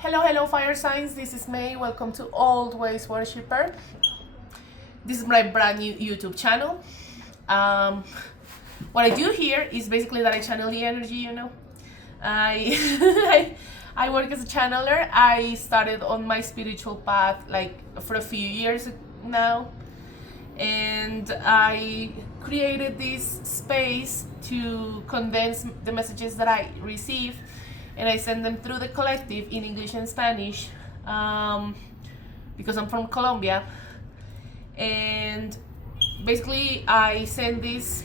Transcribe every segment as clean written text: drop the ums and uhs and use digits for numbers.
Hello, fire signs. This is May. Welcome to Always Worshipper. This is my brand new YouTube channel. What I do here is basically that I channel the energy, I I work as a channeler. I started on my spiritual path like for a few years now, and I created this space to condense the messages that I receive, and I send them through the collective in English and Spanish, because I'm from Colombia. And basically I send this,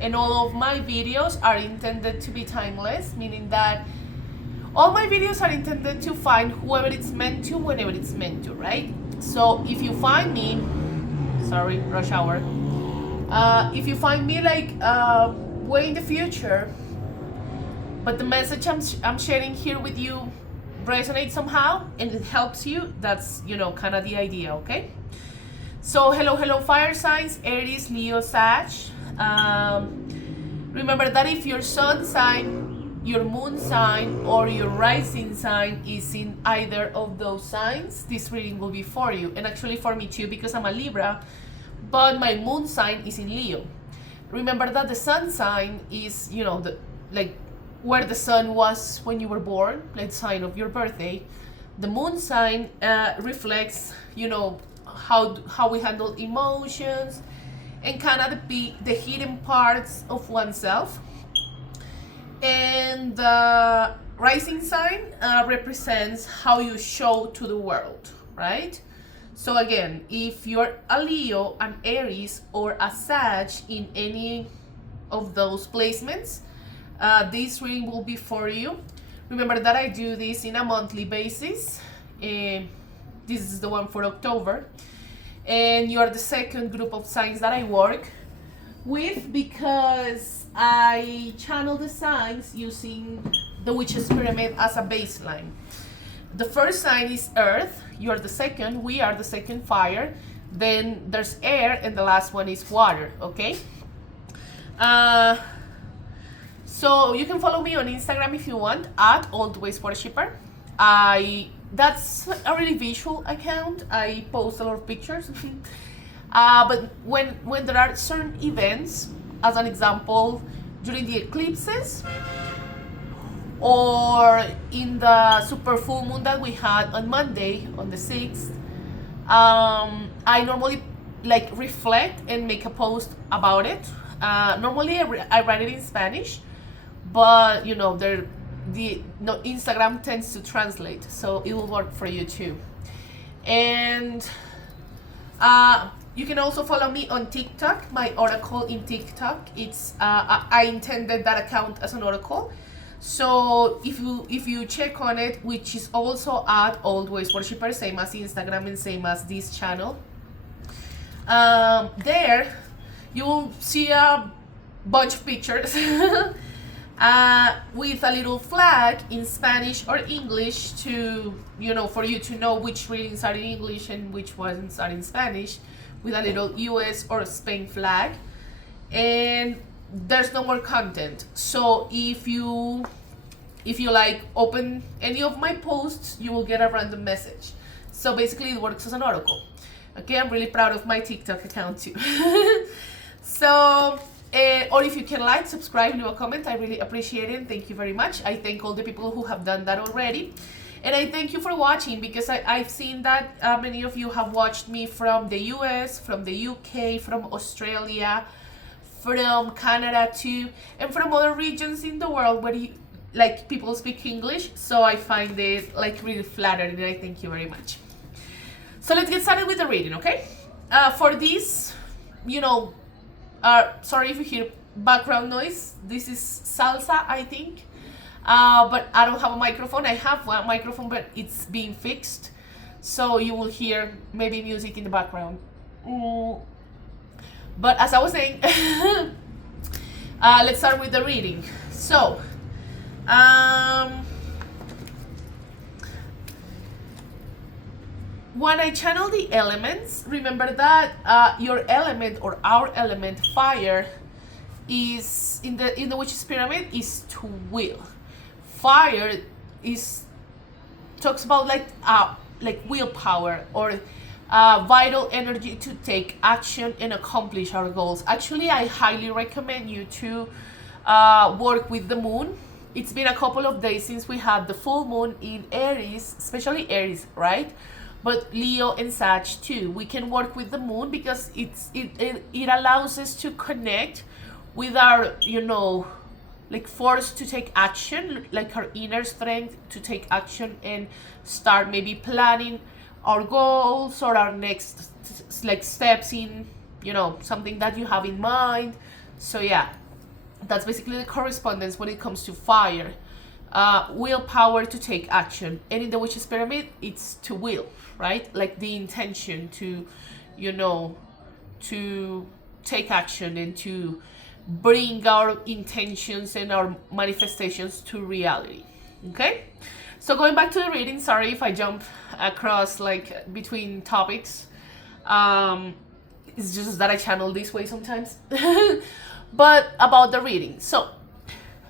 and all of my videos are intended to be timeless, meaning that all my videos are intended to find whoever it's meant to, whenever it's meant to, right? So if you find me, sorry, rush hour, if you find me like way in the future, but the message I'm sharing here with you resonates somehow and it helps you, that's kind of the idea. Okay, so hello fire signs, Aries, Leo, Sag. Remember that if your sun sign, your moon sign, or your rising sign is in either of those signs, this reading will be for you. And actually for me too, because I'm a Libra, but my moon sign is in Leo. Remember that the sun sign is where the sun was when you were born, like the sign of your birthday. The moon sign reflects how we handle emotions and kind of the hidden parts of oneself. And the rising sign represents how you show to the world, right? So again, if you're a Leo, an Aries, or a Sag in any of those placements, this reading will be for you. Remember that I do this in a monthly basis. This is the one for October. And you are the second group of signs that I work with, because I channel the signs using the Witch's Pyramid as a baseline. The first sign is Earth. You are the second. We are the second, fire. Then there's air, and the last one is water. Okay. So you can follow me on Instagram if you want, at Always Worshipper. That's a really visual account. I post a lot of pictures. But when there are certain events, as an example, during the eclipses, or in the super full moon that we had on Monday, on the 6th, I normally reflect and make a post about it. Normally I write it in Spanish, but Instagram tends to translate, so it will work for you too. And you can also follow me on TikTok. My oracle in TikTok, it's I intended that account as an oracle. So if you check on it, which is also at Always Worshipper, same as Instagram and same as this channel, there you will see a bunch of pictures with a little flag in Spanish or English to for you to know which readings are in English and which ones are in Spanish, with a little US or Spain flag. And there's no more content. So if you open any of my posts, you will get a random message. So basically it works as an oracle. Okay, I'm really proud of my TikTok account too. So or if you can subscribe, leave a comment, I really appreciate it. Thank you very much. I thank all the people who have done that already. And I thank you for watching, because I've seen that many of you have watched me from the US, from the UK, from Australia, from Canada too, and from other regions in the world where people speak English. So I find it really flattering, and I thank you very much. So let's get started with the reading, okay? For this, sorry if you hear background noise. This is salsa, I think. But I don't have a microphone. I have one microphone, but it's being fixed, so you will hear maybe music in the background. But as I was saying, let's start with the reading. So when I channel the elements, remember that your element, or our element, fire, is in the Witch's Pyramid is to will. Fire is talks about like willpower or vital energy to take action and accomplish our goals. Actually, I highly recommend you to work with the moon. It's been a couple of days since we had the full moon in Aries, especially Aries, right? But Leo and Sag too. We can work with the moon because it allows us to connect with our, like force to take action, like our inner strength to take action and start maybe planning our goals or our next like steps in, something that you have in mind. So yeah, that's basically the correspondence when it comes to fire. Willpower to take action, and in the witch's pyramid it's to will, right? Like the intention to, to take action and to bring our intentions and our manifestations to reality. Okay, so going back to the reading, sorry if I jump across like between topics. It's just that I channel this way sometimes. But about the reading, so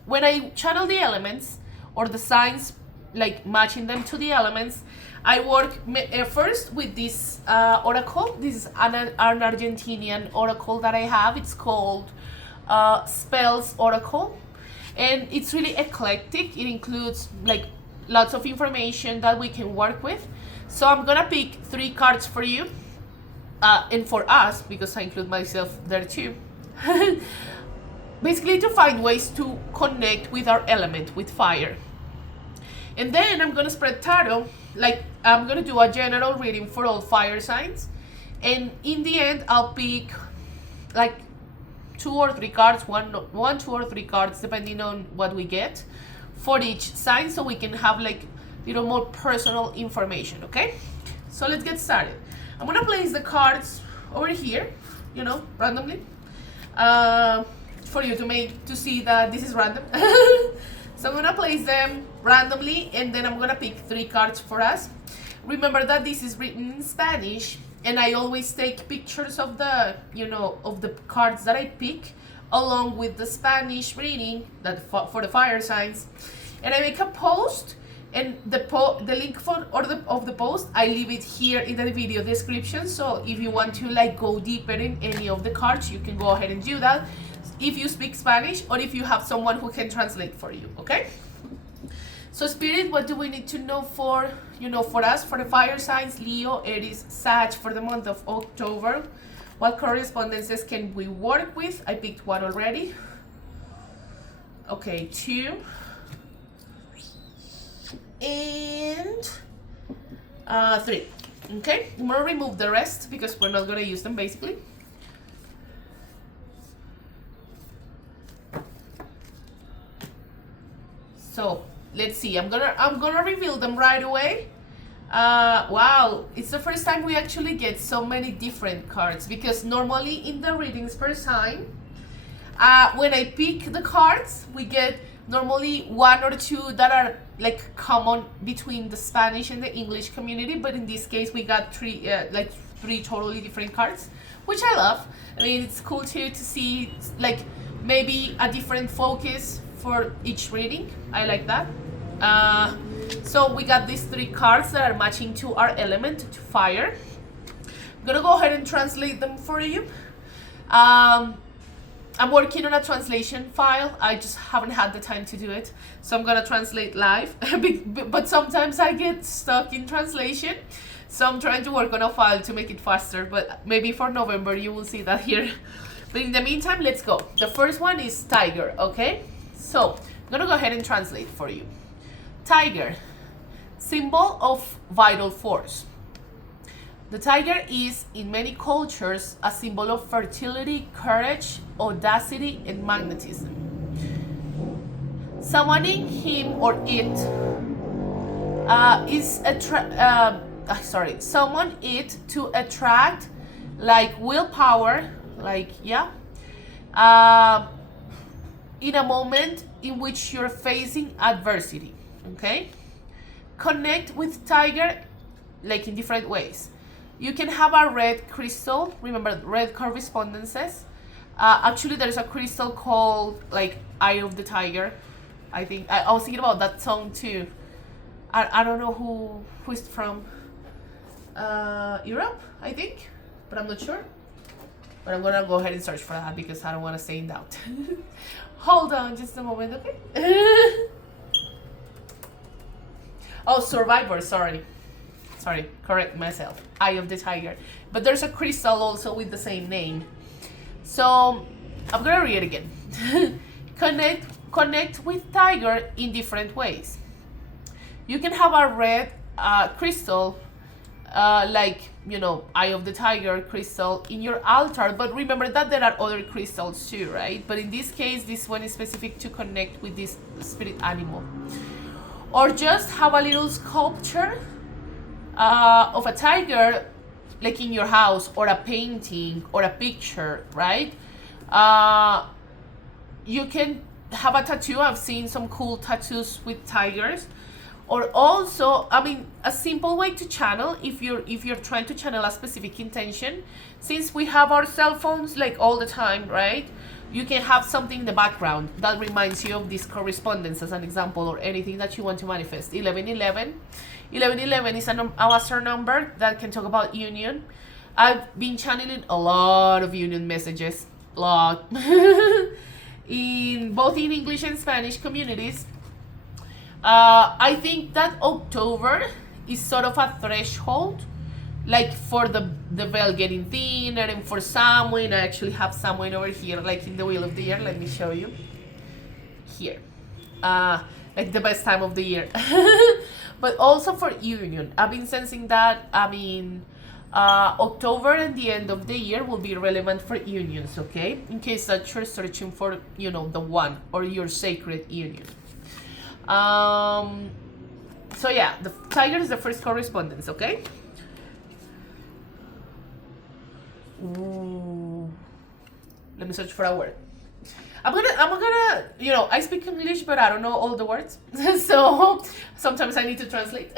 when I channel the elements or the signs, like matching them to the elements, I work first with this oracle. This is an Argentinian oracle that I have. It's called Spells Oracle, and it's really eclectic. It includes like lots of information that we can work with. So I'm gonna pick 3 cards for you, and for us, because I include myself there too. Basically to find ways to connect with our element, with fire. And then I'm gonna spread tarot, like I'm gonna do a general reading for all fire signs, and in the end I'll pick like 2 or 3 cards, 1, 2 or 3 cards depending on what we get for each sign, so we can have like more personal information. Okay, so let's get started. I'm gonna place the cards over here, randomly, for you to see that this is random. So I'm gonna place them randomly, and then I'm gonna pick 3 cards for us. Remember that this is written in Spanish, and I always take pictures of the of the cards that I pick along with the Spanish reading that for the fire signs, and I make a post, and the link of the post I leave it here in the video description. So if you want to like go deeper in any of the cards, you can go ahead and do that if you speak Spanish or if you have someone who can translate for you. Okay, so Spirit, what do we need to know for for us, for the fire signs, Leo, Aries, Sag, for the month of October? What correspondences can we work with? I picked 1 already. Okay, 2 and 3. Okay, I'm gonna remove the rest because we're not gonna use them basically. So let's see. I'm gonna reveal them right away. Wow, it's the first time we actually get so many different cards, because normally in the readings per sign, when I pick the cards, we get normally 1 or 2 that are like common between the Spanish and the English community, but in this case we got 3 totally different cards, which I love. I mean, it's cool too to see like maybe a different focus for each reading. I like that. So we got these 3 cards that are matching to our element, to fire. I'm gonna go ahead and translate them for you. I'm working on a translation file. I just haven't had the time to do it, so I'm gonna translate live. But sometimes I get stuck in translation, so I'm trying to work on a file to make it faster, but maybe for November you will see that here. But in the meantime, let's go. The first one is tiger. Okay, so I'm gonna go ahead and translate for you. Tiger, symbol of vital force. The tiger is, in many cultures, a symbol of fertility, courage, audacity, and magnetism. Summoning him or it summon it to attract like willpower, in a moment in which you're facing adversity. Okay, connect with tiger like in different ways. You can have a red crystal. Remember, red correspondences. Actually, there's a crystal called like Eye of the Tiger. I think I was thinking about that song too. I don't know who is from Europe, I think, but I'm not sure. But I'm gonna go ahead and search for that because I don't want to stay in doubt. Hold on just a moment, okay? Oh, Survivor, sorry, correct myself. Eye of the Tiger. But there's a crystal also with the same name. So I'm gonna read it again. Connect with tiger in different ways. You can have a red crystal, like, you know, Eye of the Tiger crystal in your altar, but remember that there are other crystals too, right? But in this case, this one is specific to connect with this spirit animal. Or just have a little sculpture of a tiger, like in your house, or a painting or a picture, right? You can have a tattoo. I've seen some cool tattoos with tigers. Or also, I mean, a simple way to channel, if you're trying to channel a specific intention, since we have our cell phones like all the time, right? You can have something in the background that reminds you of this correspondence, as an example, or anything that you want to manifest. 1111. 1111 is a master number that can talk about union. I've been channeling a lot of union messages, a lot, in both in English and Spanish communities. I think that October is sort of a threshold, like for the veil getting thinner, and for Samhain. I actually have Samhain over here, like in the wheel of the year. Let me show you. Here. Like the best time of the year. But also for union. I've been sensing that, I mean, October and the end of the year will be relevant for unions, okay? In case that you're searching for, you know, the one or your sacred union. So yeah, the tiger is the first correspondence, okay? Ooh. Let me search for a word. I'm gonna, you know, I speak English, but I don't know all the words. So sometimes I need to translate.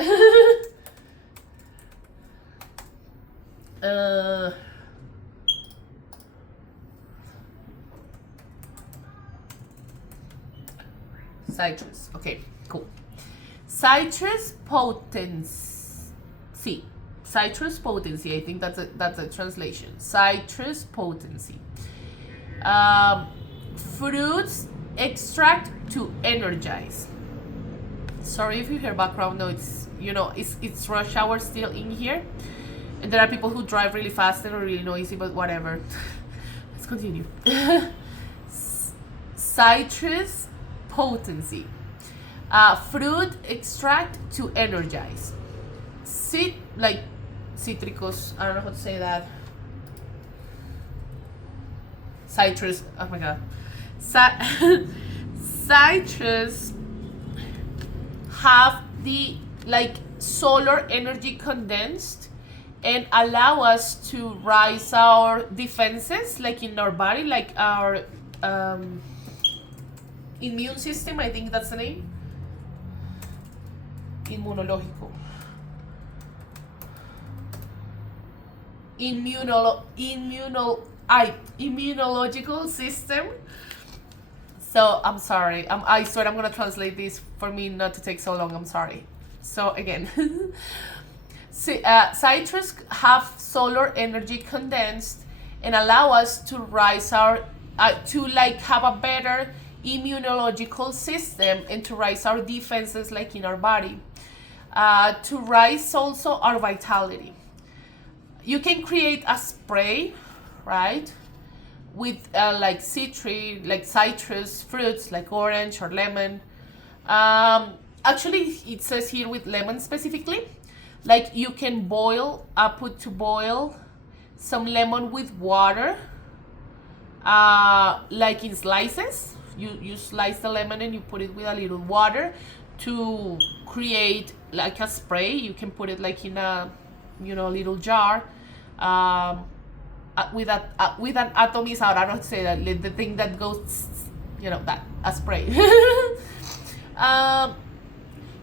Citrus. Okay, cool. Citrus potency. Citrus potency. I think that's a translation. Citrus potency. Fruits extract to energize. Sorry if you hear background noise. You know, it's rush hour still in here, and there are people who drive really fast and are really noisy. But whatever. Let's continue. Citrus potency. Fruit extract to energize. Like citricus, I don't know how to say that. Citrus, oh my god. Citrus have the like solar energy condensed and allow us to rise our defenses, like in our body, like our immune system, I think that's the name. Inmunológico. Immunological system. So I'm sorry. I swear I'm gonna translate this for me not to take so long. I'm sorry. So again, citrus have solar energy condensed and allow us to rise our to like have a better immunological system and to rise our defenses, like in our body, to rise also our vitality. You can create a spray, right, with like citrus fruits like orange or lemon. Actually, it says here with lemon specifically, like you can put to boil some lemon with water, like in slices. You slice the lemon and you put it with a little water to create like a spray. You can put it like in a, you know, little jar, with an atomizer. I don't know how to say that, the thing that goes, you know, that, a spray.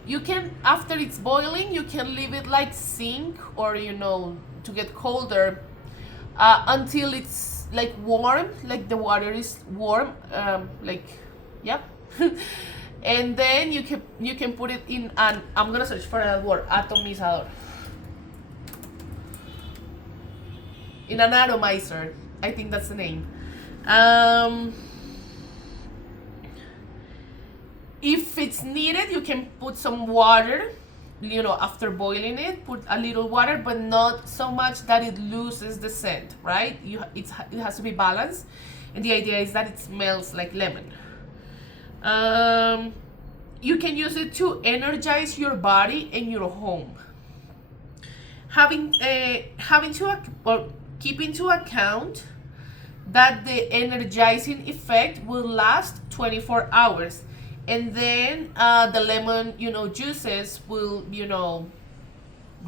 You can, after it's boiling, you can leave it like sink, or, you know, to get colder, until it's like warm, like the water is warm, like, yeah. And then you can put it in an, I'm gonna search for that word, atomizador. In an atomizer, I think that's the name. If it's needed, you can put some water, after boiling it, put a little water, but not so much that it loses the scent, right? It has to be balanced, and the idea is that it smells like lemon. You can use it to energize your body and your home. Keep into account that the energizing effect will last 24 hours, and then the lemon juices will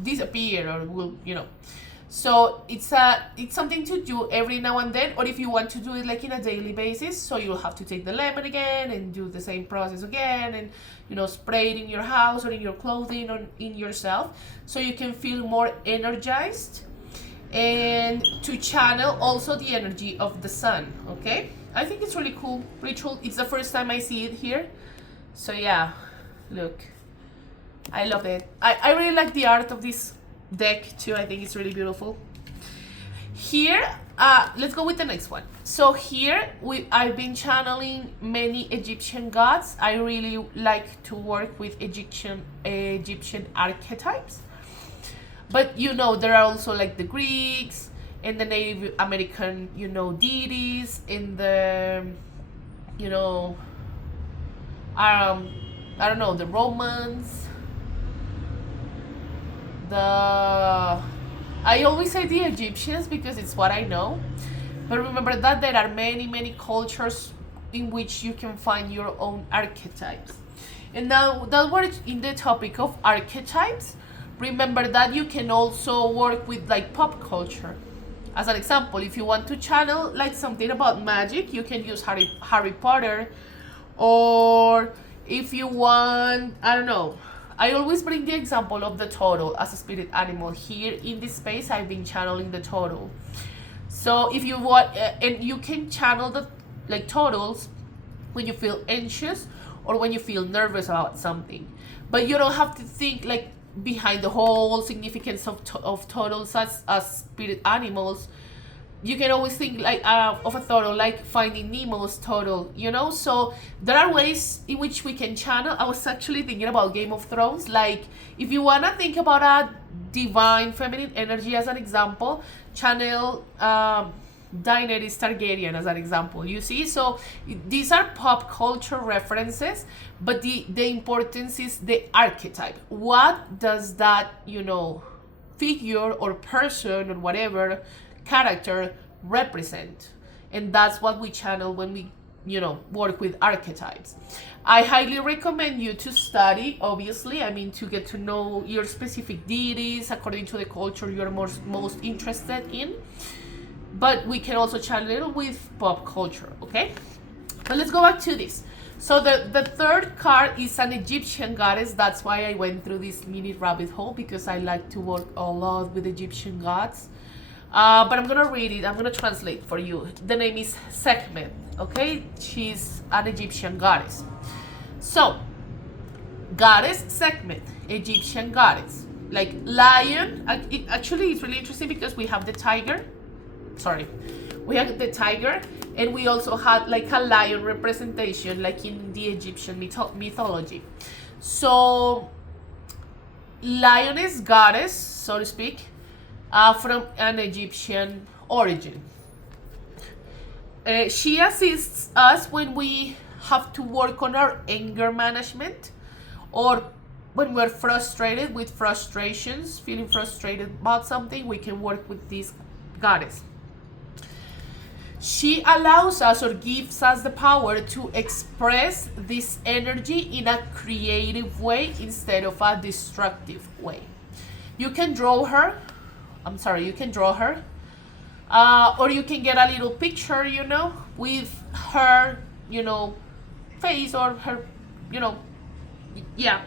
disappear, or will so it's something to do every now and then, or if you want to do it like in a daily basis, so you'll have to take the lemon again and do the same process again, and spray it in your house or in your clothing or in yourself, so you can feel more energized and to channel also the energy of the sun. Okay, I think it's really cool ritual. It's the first time I see it here, so yeah, look, I love it. I really like the art of this deck too. I think it's really beautiful. Here, let's go with the next one. So here I've been channeling many Egyptian gods. I really like to work with Egyptian archetypes. But there are also like the Greeks and the Native American, deities, in the, I don't know, the Romans. I always say the Egyptians because it's what I know. But remember that there are many, many cultures in which you can find your own archetypes. And now that we're in the topic of archetypes, remember that you can also work with like pop culture. As an example, if you want to channel like something about magic, you can use Harry Potter. Or if you want, I don't know, I always bring the example of the turtle as a spirit animal. Here in this space, I've been channeling the turtle. So if you want, and you can channel the turtles when you feel anxious or when you feel nervous about something. But you don't have to think like behind the whole significance of turtles as spirit animals. You can always think like of a turtle like Finding Nemo's turtle, so there are ways in which we can channel. I was actually thinking about Game of Thrones. Like if you want to think about a divine feminine energy as an example, channel Daenerys Targaryen as an example, you see. So these are pop culture references, but the importance is the archetype. What does that figure or person or whatever character represent? And that's what we channel when we work with archetypes. I highly recommend you to study, obviously, to get to know your specific deities according to the culture you're most interested in. But we can also channel it with pop culture, okay? But let's go back to this. So the third card is an Egyptian goddess. That's why I went through this mini rabbit hole, because I like to work a lot with Egyptian gods. But I'm gonna read it. I'm gonna translate for you. The name is Sekhmet, okay? She's an Egyptian goddess. So, goddess Sekhmet, Egyptian goddess. Like lion. Actually, it's really interesting because we have the tiger. We have the tiger, and we also had like a lion representation, like in the Egyptian mythology. So, lioness goddess, so to speak, from an Egyptian origin. She assists us when we have to work on our anger management, or when we're frustrated with frustrations, feeling frustrated about something. We can work with this goddess. She allows us or gives us the power to express this energy in a creative way instead of a destructive way. You can draw her. Or you can get a little picture, with her, face, or her, yeah.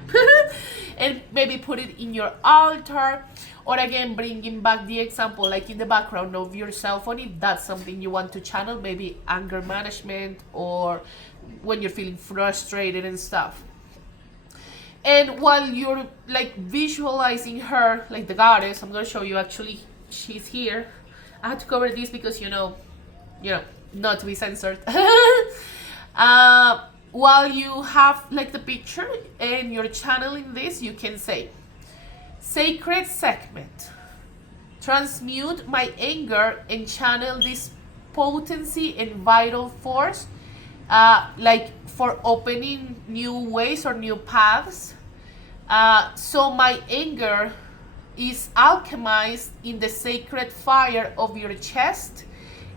And maybe put it in your altar, or again, bringing back the example, like in the background of your cell phone, if that's something you want to channel, maybe anger management or when you're feeling frustrated and stuff. And while you're like visualizing her, like the goddess, I'm gonna show you, actually she's here. I had to cover this because you know, not to be censored. While you have like the picture and you're channeling this, you can say, sacred segment, transmute my anger and channel this potency and vital force, like for opening new ways or new paths. So my anger is alchemized in the sacred fire of your chest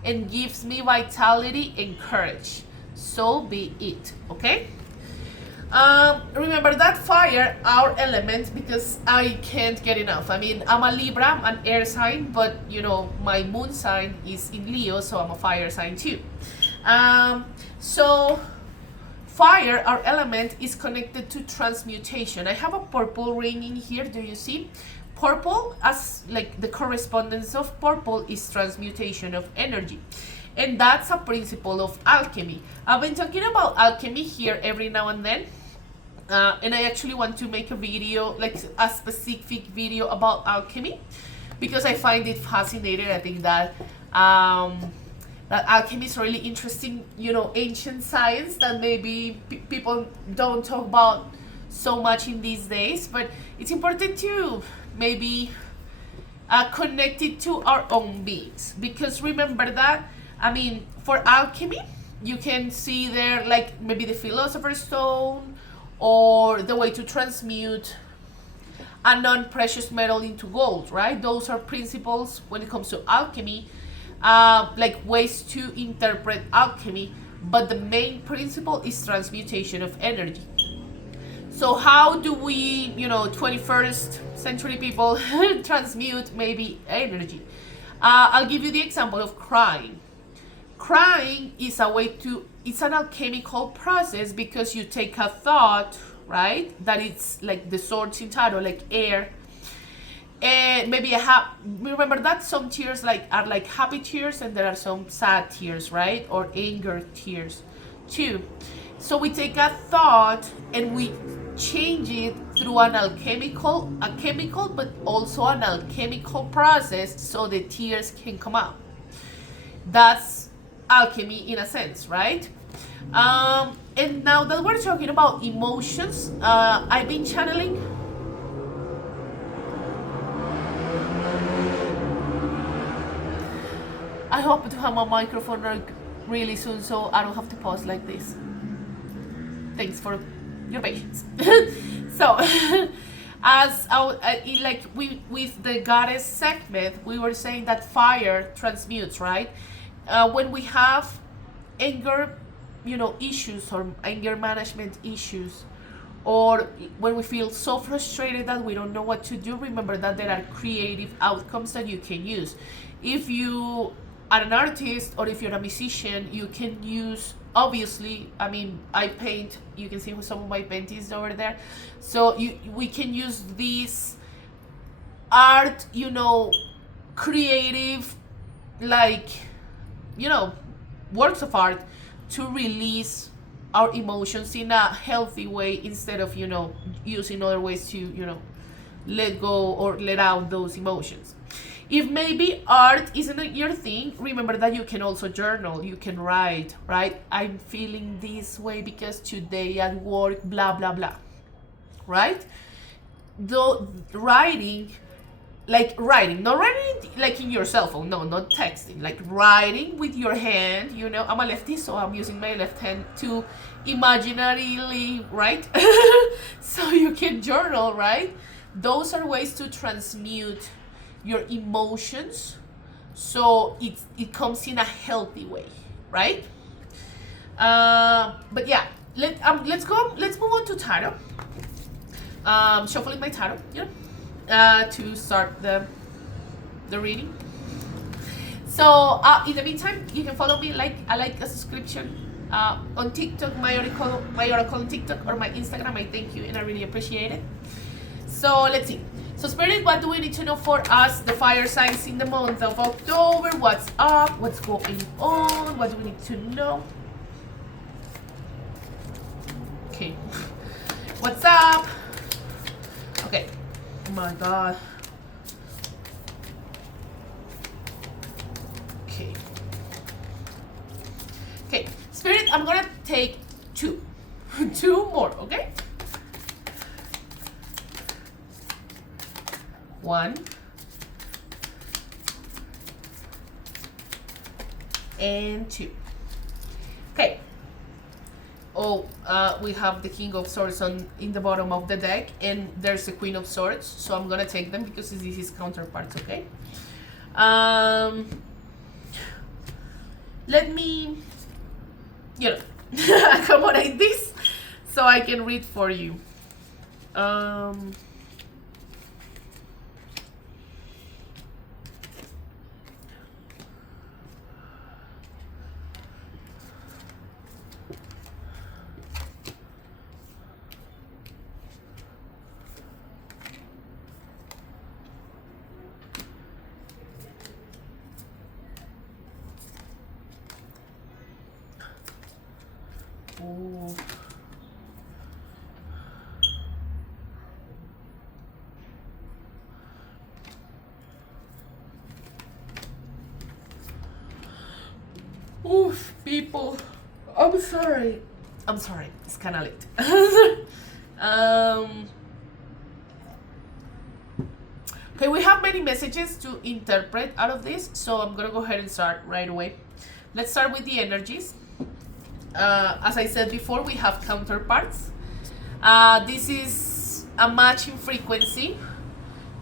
and gives me vitality and courage. So be it. Okay? Remember that fire, our element, because I can't get enough. I mean, I'm a Libra, I'm an air sign, but you know, my moon sign is in Leo, so I'm a fire sign too. So fire, our element, is connected to transmutation. I have a purple ring in here. Do you see? Purple, as like the correspondence of purple, is transmutation of energy. And that's a principle of alchemy. I've been talking about alchemy here every now and then. And I actually want to make a video, like a specific video about alchemy, because I find it fascinating. I think that that alchemy is really interesting, you know, ancient science that maybe people don't talk about so much in these days, but it's important to maybe connect it to our own beings, because remember that, I mean, for alchemy, you can see there like maybe the philosopher's stone, or the way to transmute a non-precious metal into gold, right? Those are principles when it comes to alchemy, like ways to interpret alchemy, but the main principle is transmutation of energy. So how do we, you know, 21st century people transmute maybe energy? I'll give you the example of crying. Crying is a way to, it's an alchemical process, because you take a thought, right, that it's like the swords in tarot, like air, and maybe remember that some tears are like happy tears, and there are some sad tears, right, or anger tears too. So we take a thought and we change it through a chemical, but also an alchemical process, so the tears can come out. That's alchemy in a sense, right? And now that we're talking about emotions, I've been channeling. I hope to have my microphone really soon, so I don't have to pause like this. Thanks for your patience. So, as with the goddess segment, we were saying that fire transmutes, right? When we have anger, you know, issues or anger management issues, or when we feel so frustrated that we don't know what to do, remember that there are creative outcomes that you can use. If you are an artist or if you're a musician, you can use, obviously, I mean, I paint, you can see some of my paintings over there, so we can use this art, you know, creative, like, you know, works of art to release our emotions in a healthy way, instead of, you know, using other ways to, you know, let go or let out those emotions. If maybe art isn't your thing, remember that you can also journal, you can write, right? I'm feeling this way because today at work, blah, blah, blah, right? Though writing, not writing like in your cell phone, no, not texting, like writing with your hand, you know, I'm a lefty, so I'm using my left hand to imaginarily write. So you can journal, right? Those are ways to transmute your emotions, so it comes in a healthy way, right? But yeah, let's move on to tarot. Shuffling my tarot, you know, to start the reading. So in the meantime, you can follow me, a subscription on TikTok, my oracle on TikTok, or my Instagram. I thank you and I really appreciate it. So let's see. So Spirit, what do we need to know for us, the fire signs, in the month of October? What's up? What's going on? What do we need to know? Okay. What's up? Okay. Oh my god. Okay. Okay. Spirit, I'm gonna take two. Two more, okay? One. And two. Okay. Oh, we have the King of Swords in the bottom of the deck, and there's the Queen of Swords, so I'm gonna take them because this is his counterparts, okay? Let me, accommodate this so I can read for you. Oh. Oof, people. I'm sorry. It's kind of late. Okay, we have many messages to interpret out of this, so I'm gonna go ahead and start right away. Let's start with the energies. As I said before, we have counterparts. This is a match in frequency.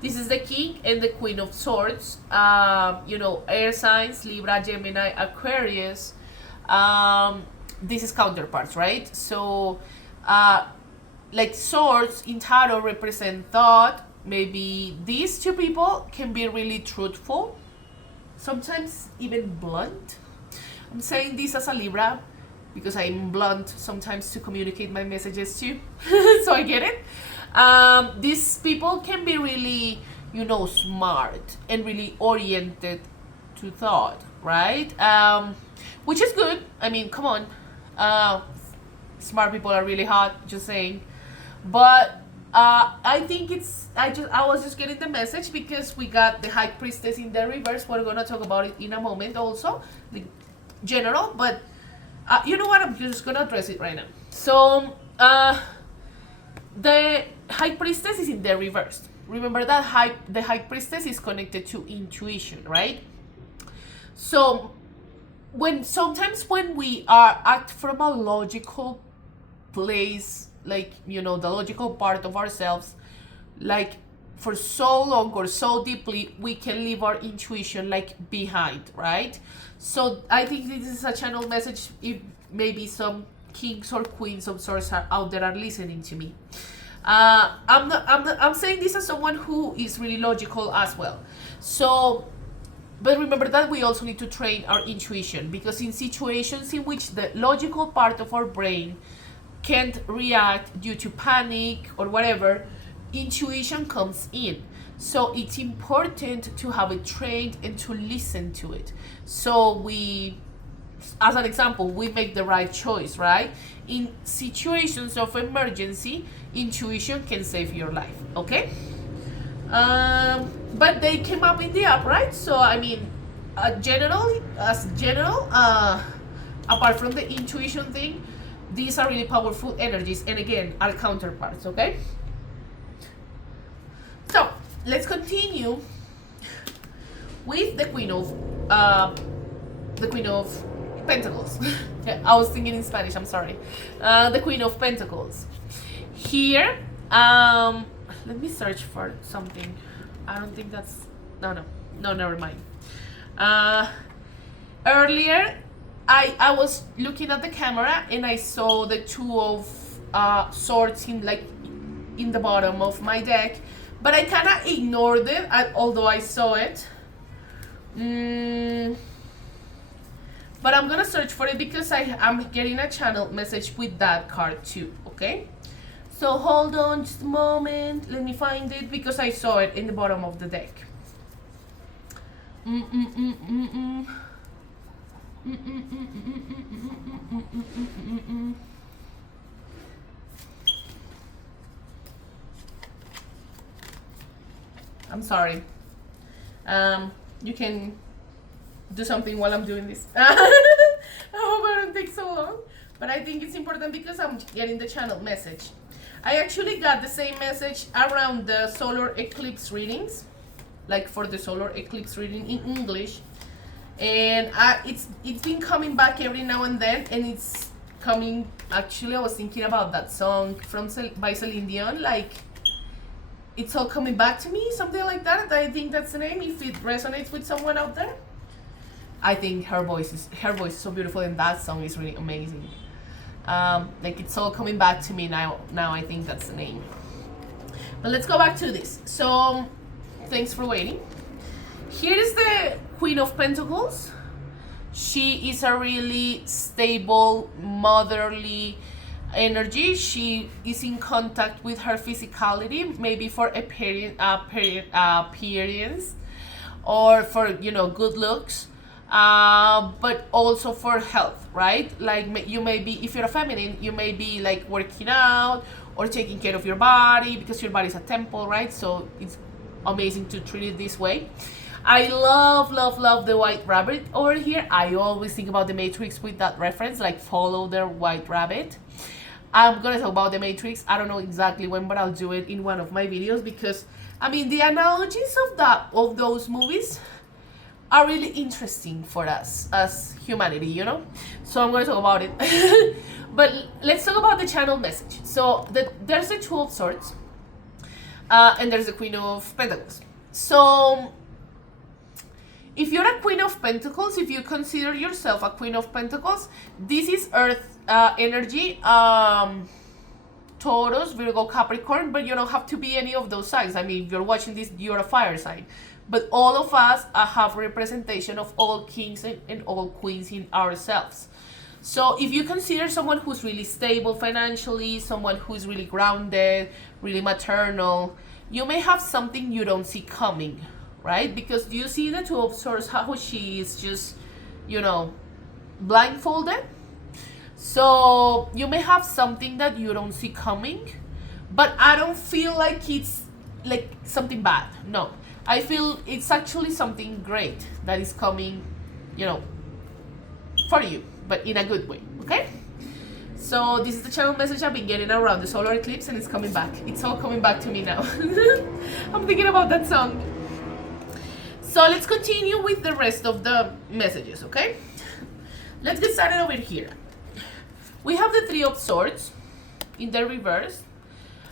This is the King and the Queen of Swords. Air signs, Libra, Gemini, Aquarius. This is counterparts, right? So, like swords in tarot represent thought. Maybe these two people can be really truthful, sometimes even blunt. I'm saying this as a Libra because I'm blunt sometimes to communicate my messages too. So I get it. These people can be really, smart and really oriented to thought, right? Which is good. I mean, come on. Smart people are really hot, just saying. But I think I was just getting the message because we got the High Priestess in the reverse. We're gonna talk about it in a moment also, the general, but you know what, I'm just gonna address it right now. So the High Priestess is in the reverse. Remember that the High Priestess is connected to intuition, right? So sometimes when we act from a logical place, like the logical part of ourselves, like for so long or so deeply, we can leave our intuition like behind, right? So I think this is a channel message if maybe some kings or queens of swords are out there are listening to me. I'm saying this as someone who is really logical as well. So, but remember that we also need to train our intuition, because in situations in which the logical part of our brain can't react due to panic or whatever, intuition comes in. So it's important to have it trained and to listen to it. So we, as an example, we make the right choice, right? In situations of emergency, intuition can save your life, okay? But they came up in the upright, so I mean, general, apart from the intuition thing, these are really powerful energies, and again, are counterparts, okay? So, let's continue with the Queen of Pentacles. Yeah, I was thinking in Spanish, I'm sorry. The Queen of Pentacles. Here, let me search for something. I don't think that's, no, never mind. Earlier, I was looking at the camera and I saw the Two of Swords in the bottom of my deck, but I kind of ignored it, although I saw it. But I'm gonna search for it because I'm getting a channel message with that card too, okay? So hold on just a moment, let me find it because I saw it in the bottom of the deck. I'm sorry. You can do something while I'm doing this. I hope I don't take so long, but I think it's important because I'm getting the channel message. I actually got the same message around the solar eclipse readings, like for the solar eclipse reading in English, and it's been coming back every now and then, and it's coming. Actually, I was thinking about that song by Celine Dion, like it's all coming back to me, something like that. I think that's the name. If it resonates with someone out there, I think her voice is so beautiful, and that song is really amazing. Like it's all coming back to me now. I think that's the name. But let's go back to this. So, thanks for waiting. Here is the Queen of Pentacles. She is a really stable, motherly energy. She is in contact with her physicality, maybe for appearance, or for good looks. But also for health, right? Like you may be, if you're a feminine, you may be like working out or taking care of your body because your body is a temple, right? So it's amazing to treat it this way. I love the white rabbit over here. I always think about the Matrix with that reference, like follow the white rabbit. I'm gonna talk about the Matrix. I don't know exactly when, but I'll do it in one of my videos because I mean the analogies of those movies are really interesting for us as humanity, So I'm going to talk about it. But let's talk about the channel message. So there's the Two of Swords, and there's the Queen of Pentacles. So if you're a Queen of Pentacles, if you consider yourself a Queen of Pentacles, this is Earth energy, Taurus, Virgo, Capricorn, but you don't have to be any of those signs. I mean, if you're watching this, you're a fire sign. But all of us have representation of all kings and all queens in ourselves. So if you consider someone who's really stable financially, someone who's really grounded, really maternal, you may have something you don't see coming, right? Because you see the Two of Swords, how she is just, blindfolded. So you may have something that you don't see coming, but I don't feel like it's like something bad. No. I feel it's actually something great that is coming, for you, but in a good way, okay? So this is the channel message I've been getting around the solar eclipse, and it's coming back. It's all coming back to me now. I'm thinking about that song. So let's continue with the rest of the messages, okay? Let's get started over here. We have the Three of Swords in the reverse.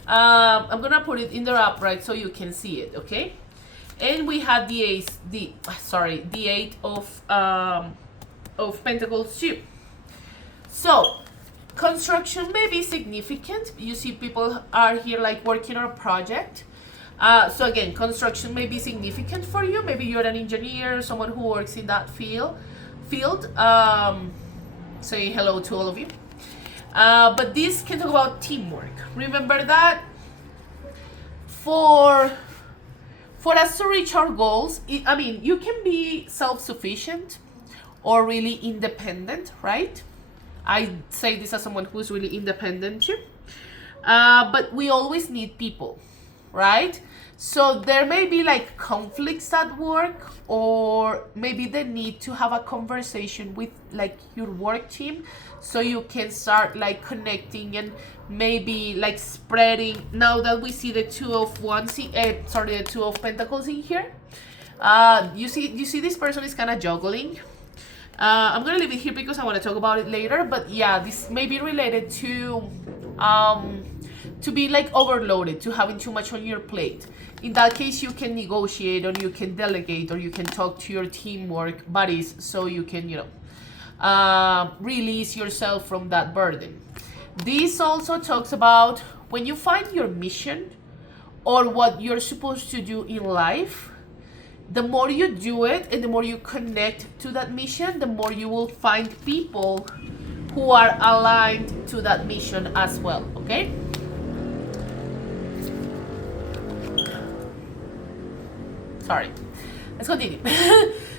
I'm gonna put it in the upright so you can see it, okay? And we have the Eight of Pentacles too. So construction may be significant. You see people are here like working on a project. So again, construction may be significant for you. Maybe you're an engineer, someone who works in that field. Saying hello to all of you. But this can talk about teamwork. Remember that for us to reach our goals, you can be self-sufficient or really independent, right? I say this as someone who's really independent too. But we always need people, right? So there may be like conflicts at work, or maybe the need to have a conversation with like your work team so you can start like connecting and maybe like spreading. Now that we see the Two of Pentacles in here, you see this person is kind of juggling. I'm gonna leave it here because I want to talk about it later, but yeah, this may be related to be like overloaded, to having too much on your plate. In that case, you can negotiate, or you can delegate, or you can talk to your teamwork buddies so you can, release yourself from that burden. This also talks about when you find your mission or what you're supposed to do in life, the more you do it and the more you connect to that mission, the more you will find people who are aligned to that mission as well, okay? Sorry, let's continue.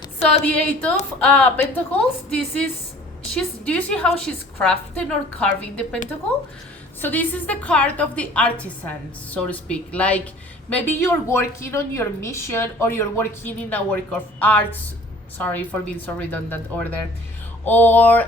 So the Eight of Pentacles, do you see how she's crafting or carving the pentacle? So this is the card of the artisan, so to speak. Like maybe you're working on your mission, or you're working in a work of arts. Sorry for being so redundant over there. Or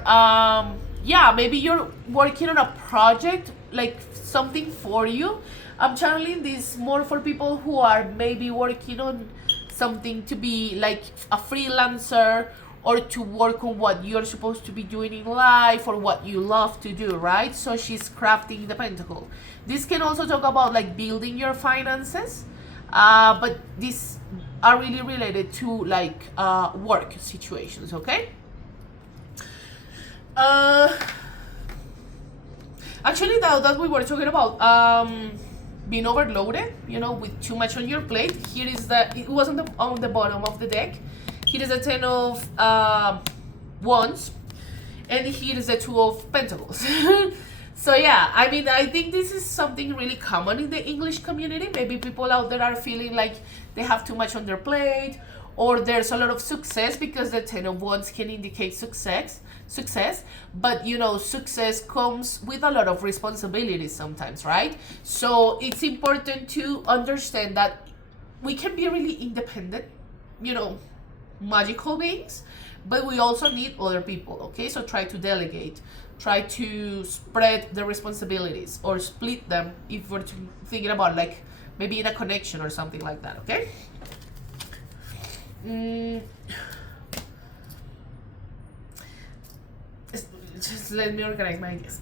yeah, maybe you're working on a project, like something for you. I'm channeling this more for people who are maybe working on something to be like a freelancer, or to work on what you're supposed to be doing in life, or what you love to do, right? So she's crafting the pentacle. This can also talk about like building your finances, but these are really related to like work situations, okay? Actually, now that we were talking about being overloaded, you know, with too much on your plate, here is it was on the bottom of the deck. Here is a 10 of wands, and here is a 2 of pentacles. So yeah, I mean, I think this is something really common in the English community. Maybe people out there are feeling like they have too much on their plate, or there's a lot of success, because the 10 of wands can indicate success, but you know, success comes with a lot of responsibilities sometimes, right? So it's important to understand that we can be really independent, you know, magical beings, but we also need other people, okay? So try to delegate, try to spread the responsibilities, or split them if we're thinking about like maybe in a connection or something like that, okay? Just let me organize my ideas.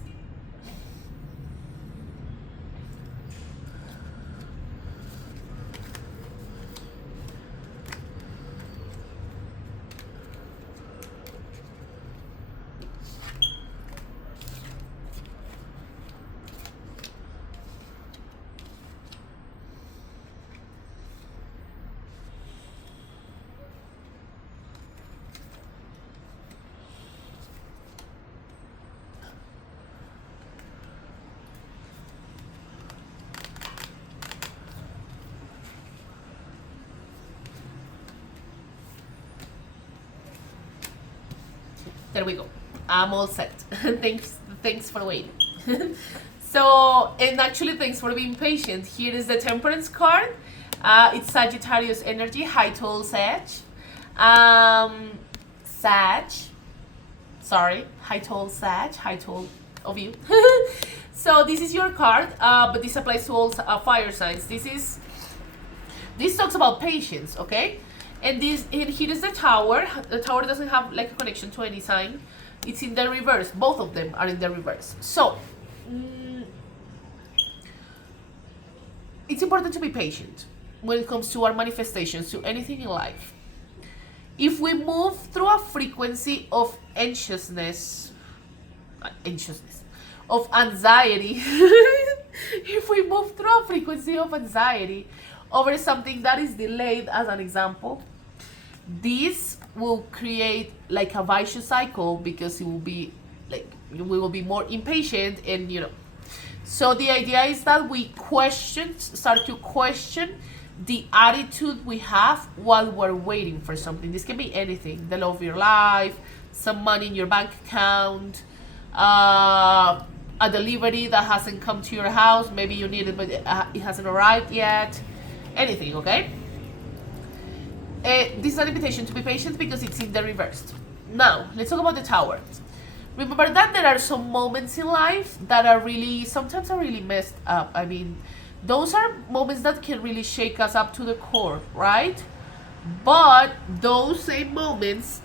There we go. I'm all set. Thanks for waiting. So, and actually, thanks for being patient. Here is the Temperance card. It's Sagittarius energy, high tall Sag. High tall of you. So this is your card, but this applies to all fire signs. This talks about patience, okay? And here is the Tower. The Tower doesn't have like a connection to any sign. It's in the reverse. Both of them are in the reverse. So it's important to be patient when it comes to our manifestations, to anything in life. If we move through a frequency of anxiousness, of anxiety, if we move through a frequency of anxiety over something that is delayed, as an example, this will create like a vicious cycle, because it will be like we will be more impatient, and you know. So the idea is that we start to question the attitude we have while we're waiting for something. This can be anything: the love of your life, some money in your bank account, a delivery that hasn't come to your house. Maybe you need it, but it hasn't arrived yet. Anything, okay? This is an invitation to be patient, because it's in the reverse. Now, let's talk about the Tower. Remember that there are some moments in life that are sometimes are really messed up. I mean, those are moments that can really shake us up to the core, right? But those same moments,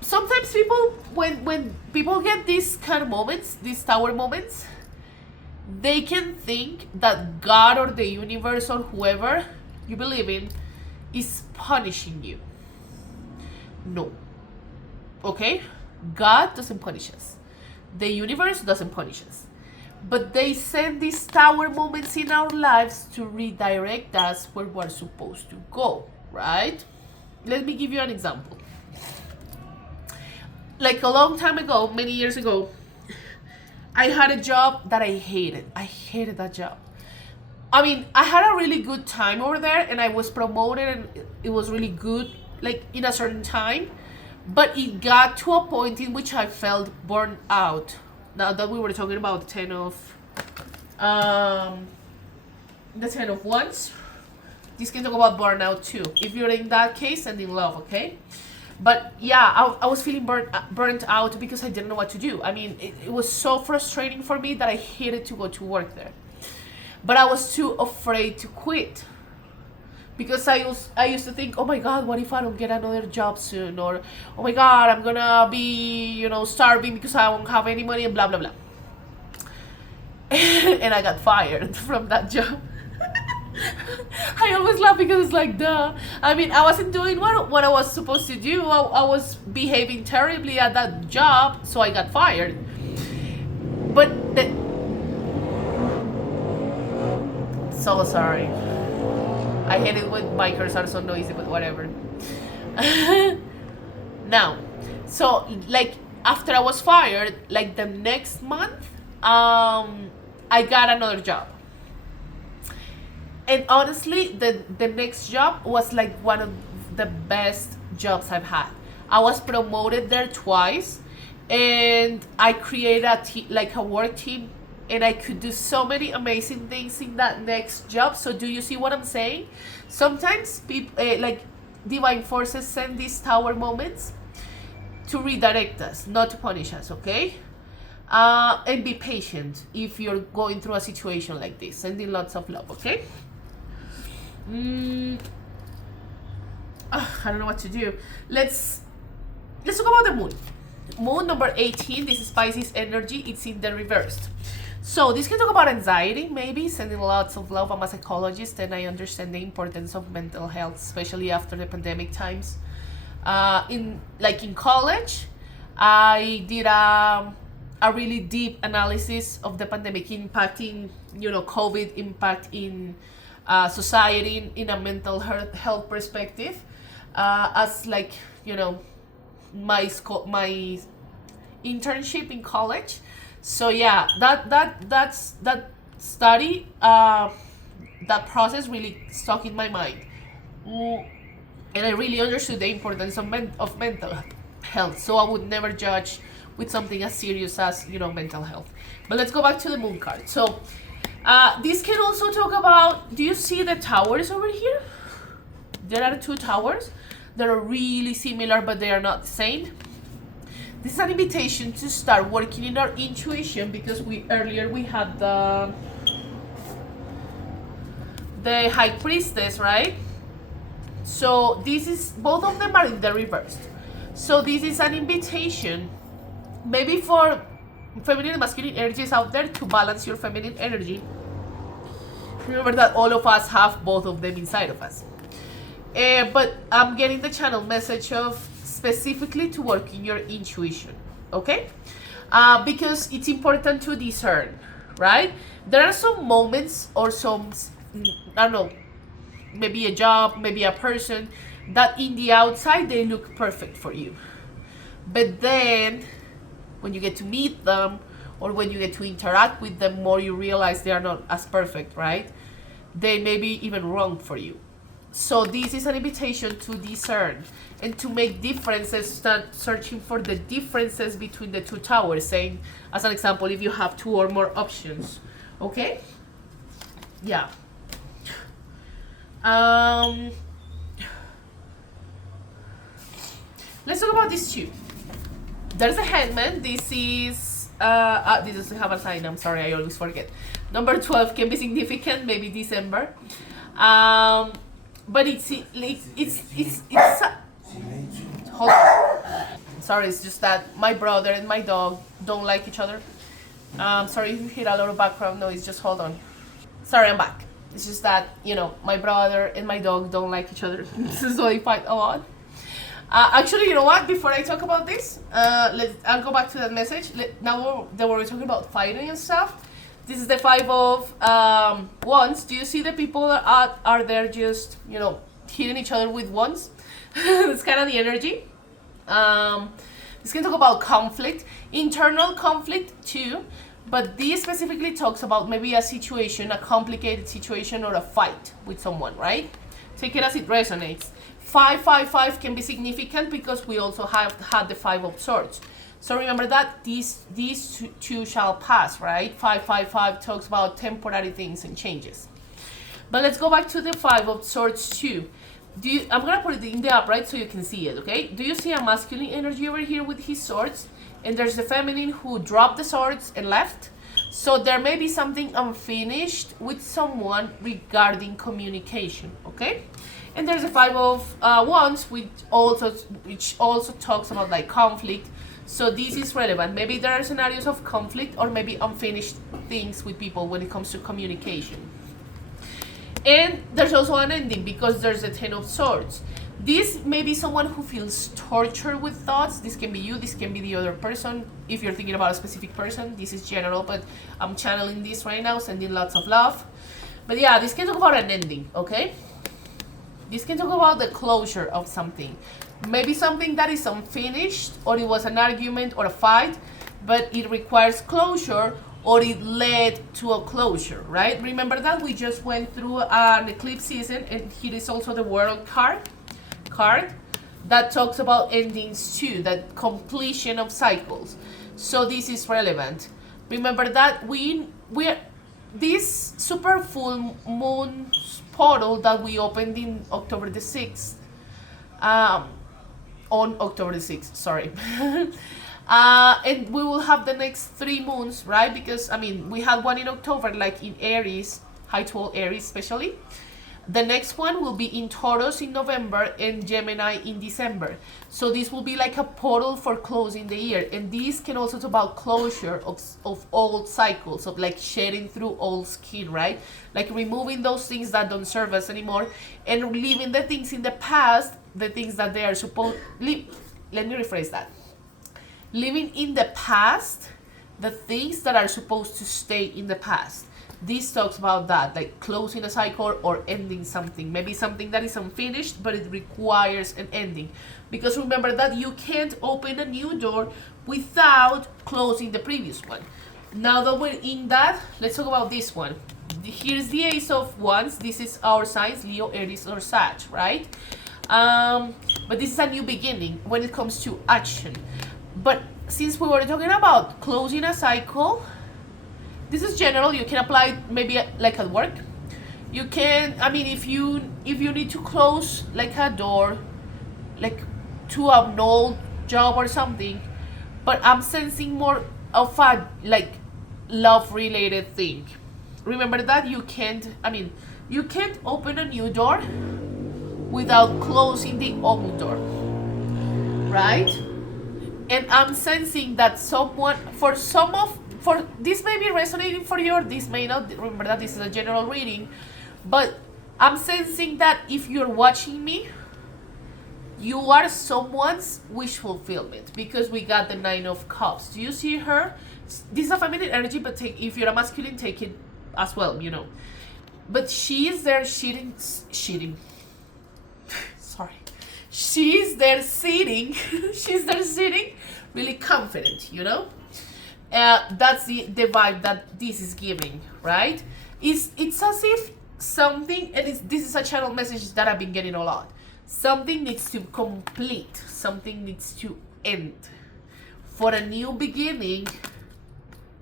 sometimes when people get these kind of moments, these Tower moments, they can think that God or the universe or whoever you believe in is punishing you. No. Okay? God doesn't punish us. The universe doesn't punish us. But they send these Tower moments in our lives to redirect us where we're supposed to go, right? Let me give you an example. Like a long time ago, many years ago, I had a job that I hated. I hated that job. I mean, I had a really good time over there, and I was promoted, and it was really good, like in a certain time. But it got to a point in which I felt burned out. Now that we were talking about the 10 of wands, this can talk about burnout too. If you're in that case, and in love, okay? But yeah, I was feeling burnt out because I didn't know what to do. I mean, it was so frustrating for me that I hated to go to work there. But I was too afraid to quit. Because I used to think, oh my God, what if I don't get another job soon? Or, oh my God, I'm gonna be, starving because I won't have any money and blah, blah, blah. And I got fired from that job. I always laugh because it's like, duh. I mean, I wasn't doing what I was supposed to do. I was behaving terribly at that job, so I got fired. But so sorry. I hate it when bikers are so noisy, but whatever. Now, so like after I was fired, like the next month, I got another job. And honestly, the next job was like one of the best jobs I've had. I was promoted there twice, and I created a work team, and I could do so many amazing things in that next job. So do you see what I'm saying? Sometimes people, like divine forces, send these tower moments to redirect us, not to punish us, okay? And be patient if you're going through a situation like this. Sending lots of love, okay? I don't know what to do. Let's talk about the moon. Moon number 18. This is Pisces energy. It's in the reversed. So this can talk about anxiety, maybe sending lots of love. I'm a psychologist, and I understand the importance of mental health, especially after the pandemic times. In college, I did a really deep analysis of the pandemic impacting, COVID impact in society in a mental health perspective, as my internship in college. So yeah, that study, that process really stuck in my mind, and I really understood the importance of mental health. So I would never judge with something as serious as mental health. But let's go back to the moon card. So this can also talk about, do you see the towers over here? There are two towers that are really similar, but they are not the same. This is an invitation to start working in our intuition, because earlier we had the High Priestess, right? So both of them are in the reversed. So this is an invitation, maybe for feminine and masculine energies out there, to balance your feminine energy. Remember that all of us have both of them inside of us. But I'm getting the channel message of specifically to work in your intuition, okay? Because it's important to discern, right? There are some moments or some, I don't know, maybe a job, maybe a person, that in the outside they look perfect for you. But then when you get to meet them, or when you get to interact with them more, you realize they are not as perfect, right? They may be even wrong for you. So this is an invitation to discern and to make differences. Start searching for the differences between the two towers, saying, as an example, if you have two or more options, okay? Yeah. Let's talk about these two. There's a Hangman. This doesn't have a sign. I'm sorry, I always forget. Number 12 can be significant, maybe December. But it's hold on. Sorry, it's just that my brother and my dog don't like each other. Sorry if you hear a lot of background noise, just hold on. Sorry, I'm back. It's just that, my brother and my dog don't like each other. So they fight a lot. Actually, you know what? Before I talk about this, I'll go back to that message. Now that we're talking about fighting and stuff, this is the Five of Wands. Do you see the people that are there just, hitting each other with wands? That's kind of the energy. This can talk about conflict, internal conflict too, but this specifically talks about maybe a situation, a complicated situation, or a fight with someone, right? Take it as it resonates. 555 can be significant because we also have had the 5 of swords. So remember that these two shall pass, right? 555 talks about temporary things and changes. But let's go back to the 5 of swords too. I'm gonna put it in the upright so you can see it, okay? Do you see a masculine energy over here with his swords? And there's the feminine who dropped the swords and left. So there may be something unfinished with someone regarding communication, okay? And there's a 5 of wands, which also talks about like conflict. So this is relevant. Maybe there are scenarios of conflict or maybe unfinished things with people when it comes to communication. And there's also an ending because there's a 10 of swords. This may be someone who feels tortured with thoughts. This can be you, this can be the other person. If you're thinking about a specific person, this is general, but I'm channeling this right now, sending lots of love. But yeah, this can talk about an ending, okay? This can talk about the closure of something. Maybe something that is unfinished, or it was an argument or a fight, but it requires closure, or it led to a closure, right? Remember that we just went through an eclipse season, and here is also the World card that talks about endings too, that completion of cycles. So this is relevant. Remember that we're this super full moon portal that we opened in October the 6th, on October the 6th, sorry. And we will have the next 3 moons, right? Because, I mean, we had one in October, like in Aries, high to all Aries especially. The next one will be in Taurus in November and Gemini in December. So this will be like a portal for closing the year. And this can also talk about closure of old cycles, of like shedding through old skin, right? Like removing those things that don't serve us anymore and leaving the things in the past, the things that they are supposed... Let me rephrase that. Living in the past, the things that are supposed to stay in the past. This talks about that, like closing a cycle or ending something. Maybe something that is unfinished, but it requires an ending. Because remember that you can't open a new door without closing the previous one. Now that we're in that, let's talk about this one. Here's the Ace of Wands. This is our signs, Leo, Aries, or Sag, right? But this is a new beginning when it comes to action. But since we were talking about closing a cycle, this is general. You can apply it maybe like at work. You can, I mean, if you need to close like a door, like to an old job or something, but I'm sensing more of a like love related thing. Remember that you can't open a new door without closing the old door, right? And I'm sensing that for this may be resonating for you, or this may not. Remember that this is a general reading, but I'm sensing that if you're watching me, you are someone's wish fulfillment, because we got the 9 of Cups. Do you see her? This is a feminine energy, but if you're a masculine, take it as well, you know. But she is there sitting. Sorry. She's there sitting. She's there sitting, really confident, you know. That's the vibe that this is giving, right? It's as if something, and this is a channel message that I've been getting a lot. Something needs to complete. Something needs to end for a new beginning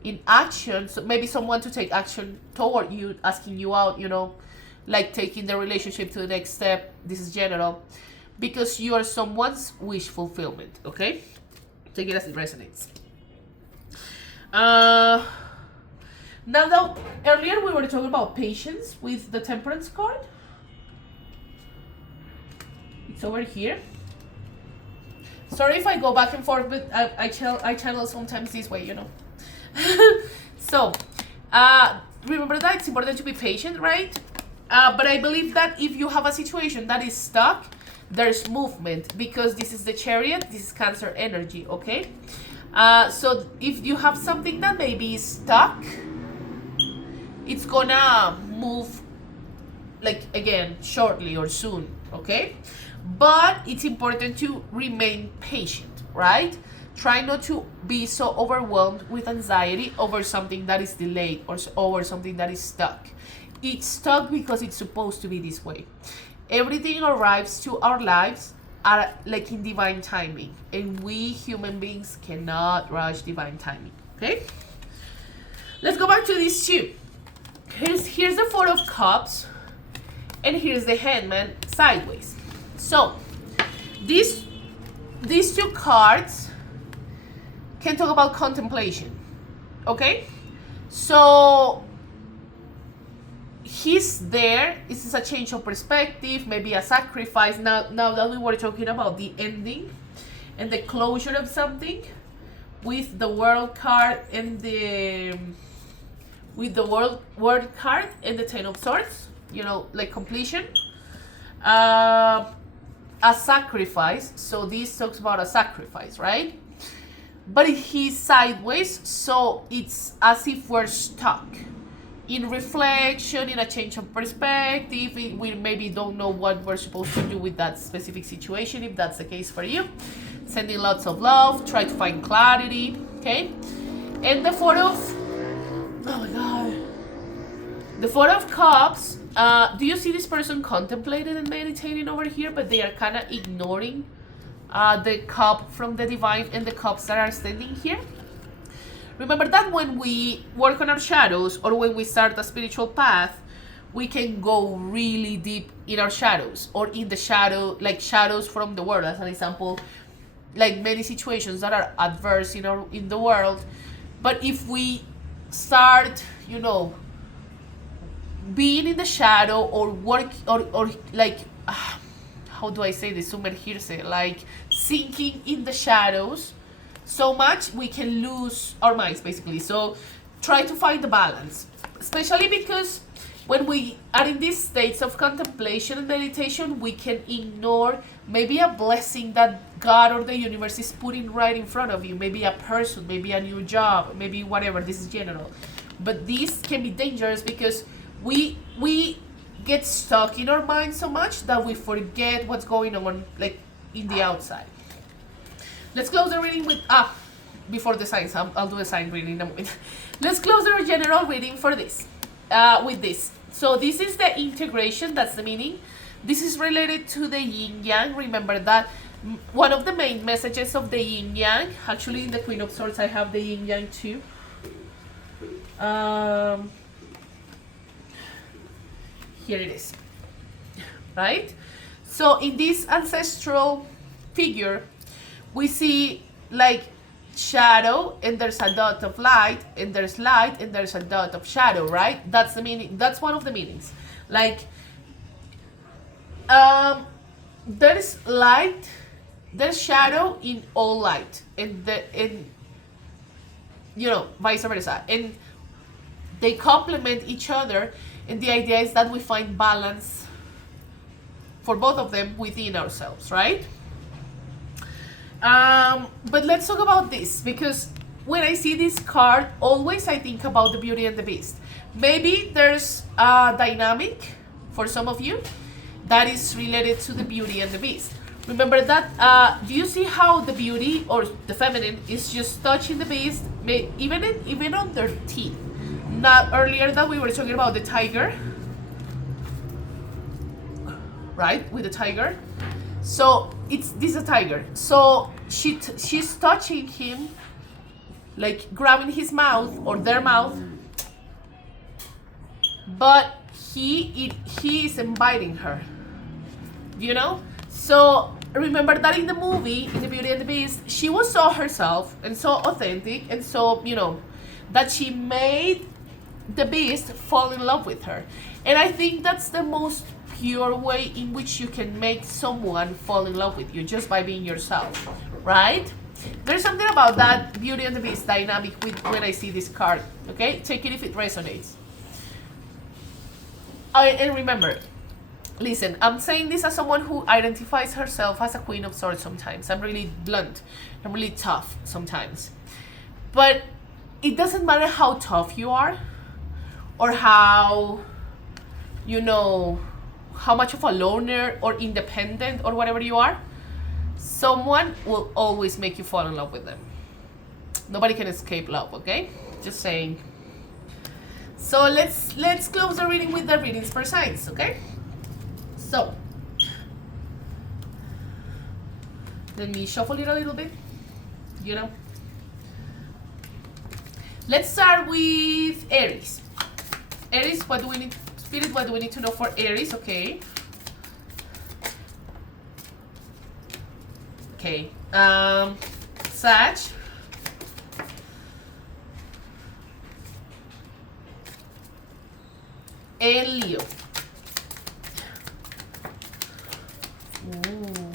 in action. So maybe someone to take action toward you, asking you out, you know, like taking the relationship to the next step. This is general, because you are someone's wish fulfillment, okay? Take it as it resonates. Now though, earlier we were talking about patience with the Temperance card. It's over here. Sorry if I go back and forth, but I channel sometimes this way, you know. So, remember that it's important to be patient, right? But I believe that if you have a situation that is stuck, there's movement, because this is the Chariot, this is Cancer energy, okay? So if you have something that maybe is stuck, it's gonna move, like, again, shortly or soon, okay? But it's important to remain patient, right? Try not to be so overwhelmed with anxiety over something that is delayed or over something that is stuck. It's stuck because it's supposed to be this way. Everything arrives to our lives are like in divine timing, and we human beings cannot rush divine timing. Okay, let's go back to these two. Here's the Four of Cups, and here's the Hangman sideways. So these two cards can talk about contemplation. Okay, so he's there. This is a change of perspective, maybe a sacrifice. Now that we were talking about the ending and the closure of something, with the World card and the World card and the Ten of Swords, you know, like completion, a sacrifice. So this talks about a sacrifice, right? But he's sideways, so it's as if we're stuck in reflection, in a change of perspective. We maybe don't know what we're supposed to do with that specific situation. If that's the case for you, sending lots of love, try to find clarity. Okay, and the Four of Cups. Do you see this person contemplating and meditating over here, but they are kind of ignoring the cup from the divine and the cups that are standing here? Remember that when we work on our shadows, or when we start a spiritual path, we can go really deep in our shadows, or in the shadow, like shadows from the world. As an example, like many situations that are adverse in the world. But if we start, you know, being in the shadow, or work, or like, how do I say this? Sumergirse, like sinking in the shadows so much, we can lose our minds, basically. So try to find the balance, especially because when we are in these states of contemplation and meditation, we can ignore maybe a blessing that God or the universe is putting right in front of you. Maybe a person, maybe a new job, maybe whatever. This is general, but this can be dangerous because we get stuck in our mind so much that we forget what's going on, like in the outside. Let's close the reading with before the signs. I'll do a sign reading in a moment. Let's close the general reading for this with this. So this is the integration. That's the meaning. This is related to the yin yang. Remember that one of the main messages of the yin yang. Actually, in the Queen of Swords, I have the yin yang too. Here it is. Right. So in this ancestral figure, we see like shadow, and there's a dot of light, and there's light, and there's a dot of shadow, right? That's the meaning. That's one of the meanings. Like, there's light, there's shadow in all light, and you know, vice versa, and they complement each other. And the idea is that we find balance for both of them within ourselves, right? But let's talk about this, because when I see this card, always I think about the Beauty and the Beast. Maybe there's a dynamic for some of you that is related to the Beauty and the Beast. Remember that, do you see how the beauty, or the feminine, is just touching the beast, even on their teeth? Not earlier that we were talking about the tiger, right? With the tiger. So this is a tiger. So she's touching him, like grabbing his mouth or their mouth, but he is inviting her. You know? So remember that in the movie, in The Beauty and the Beast, she was so herself and so authentic, and so, you know, that she made the beast fall in love with her. And I think that's the most pure way in which you can make someone fall in love with you, just by being yourself, right? There's something about that Beauty and the Beast dynamic with when I see this card. Okay, take it if it resonates. And remember, listen, I'm saying this as someone who identifies herself as a Queen of Swords sometimes. I'm really blunt, I'm really tough sometimes, but it doesn't matter how tough you are, or how, you know, how much of a loner or independent or whatever you are, someone will always make you fall in love with them. Nobody can escape love, okay? Just saying. So let's close the reading with the readings for signs, okay? So Let me shuffle it a little bit, you know. Let's start with Aries. Aries, what do we need, Spirit, what do we need to know for Aries? Okay. Okay. Sag. And Leo. Ooh.